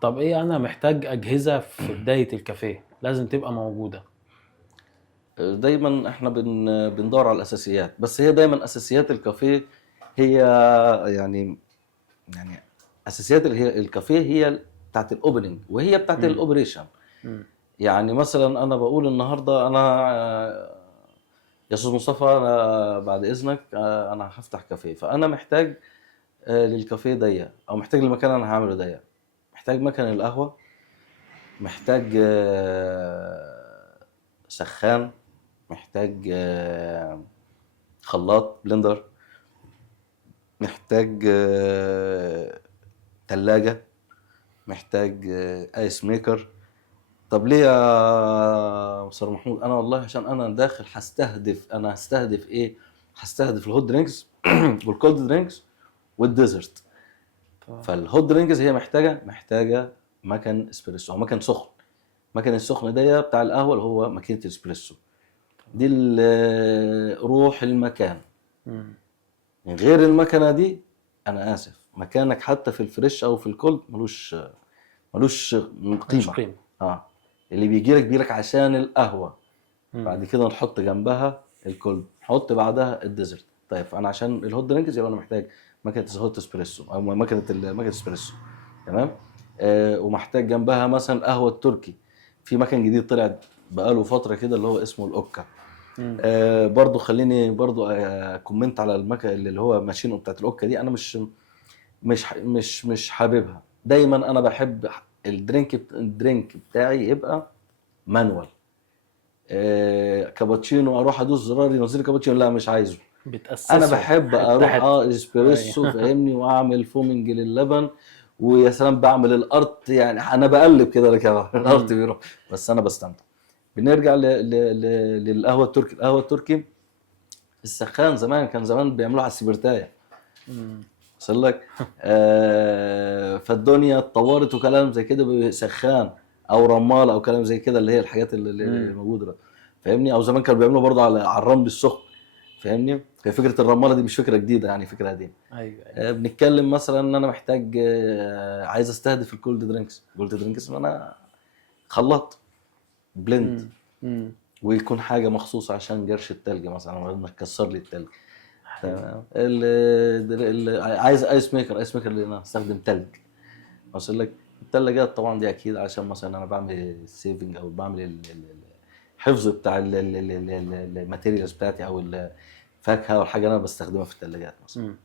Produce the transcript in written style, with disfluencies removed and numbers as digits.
طب ايه، انا محتاج اجهزة في بداية الكافيه لازم تبقى موجودة؟ دايما احنا بندور على الاساسيات، بس هي دايما اساسيات الكافيه هي يعني يعني اساسيات الكافيه هي بتاعت الاوبننج وهي بتاعت مم. الاوبريشن. مم. يعني مثلا انا بقول النهارده انا يا استاذ مصطفى أنا بعد اذنك انا هفتح كافيه، فانا محتاج للكافيه دي او محتاج للمكان اللي انا هعمله دي، محتاج مكان القهوه، محتاج سخان، محتاج خلاط بلندر، محتاج تلاجة، محتاج ايس ميكر. طب ليه يا مستر محمود؟ انا والله عشان انا داخل انا هستهدف ايه؟ هستهدف الهوت درينكس والكولد درينكس والديزرت. طب. فالهوت درينكس هي محتاجه مكان اسبريسو او مكان سخن. مكان السخن ده بتاع القهوه اللي هو ماكينه اسبريسو، دي روح المكان. مم. من غير المكنه دي انا اسف، مكانك حتى في الفريش او في الكولد ملوش ملوش قيمه. قيمة. اه، اللي بيجيلك عشان القهوه، مم. بعد كده نحط جنبها الكولد، نحط بعدها الديزرت. طيب انا عشان الهوت درينكس يبقى انا محتاج مكنه الهوت اسبريسو او مكنه اسبريسو، تمام. ومحتاج جنبها مثلا قهوه التركي. في مكان جديد طلع بقاله فتره كده اللي هو اسمه الاوكا. مم. برضو خليني برضو كومنت على المكنه اللي هو ماشين بتاعت الاوكا دي. انا مش حاببها. دايما انا بحب الدرينك بتاعي يبقى مانوال. كابتشينو اروح ادوس زرار ينزل لي كابتشينو، لا مش عايزه. انا بتأسسهم بحب حتة اروح حتة. اسبريسو ايوه. فاهمني، واعمل فومنج للبن، ويا سلام بعمل الارت. يعني انا بقلب كده الارت مم. بيروح، بس انا بستمتع. بنرجع للقهوه التركي. القهوه التركي السخان زمان كان زمان بيعملوها على السبرتايه، مم. وصل لك؟ فالدنيا اتطورت وكلام زي كده بسخان او رمال او كلام زي كده، اللي هي الحاجات اللي مم. موجوده دلوقتي، فاهمني. او زمان كانوا بيعملوا برضه على الرمل السخن، فاهمني. هي فكره الرماله دي مش فكره جديده، يعني فكره قديمه. ايوه ايوه. بنتكلم مثلا ان انا محتاج عايز استهدف الكولد درينكس. الكولد درينكس ان انا خلاط بلند، مم. مم. ويكون حاجه مخصوصه عشان جرش التلج مثلا، انك تكسر لي التلج. حلو. تمام. عايز ايس ميكر. ايس ميكر اللي انا استخدم تلج. اوصل لك؟ الثلاجات طبعا دي اكيد عشان مثلا انا بعمل السيفنج او بعمل الحفظ بتاع الماتيريالز بتاعتي او الفاكهه والحاجه اللي انا بستخدمها في الثلاجات مثلا. مم.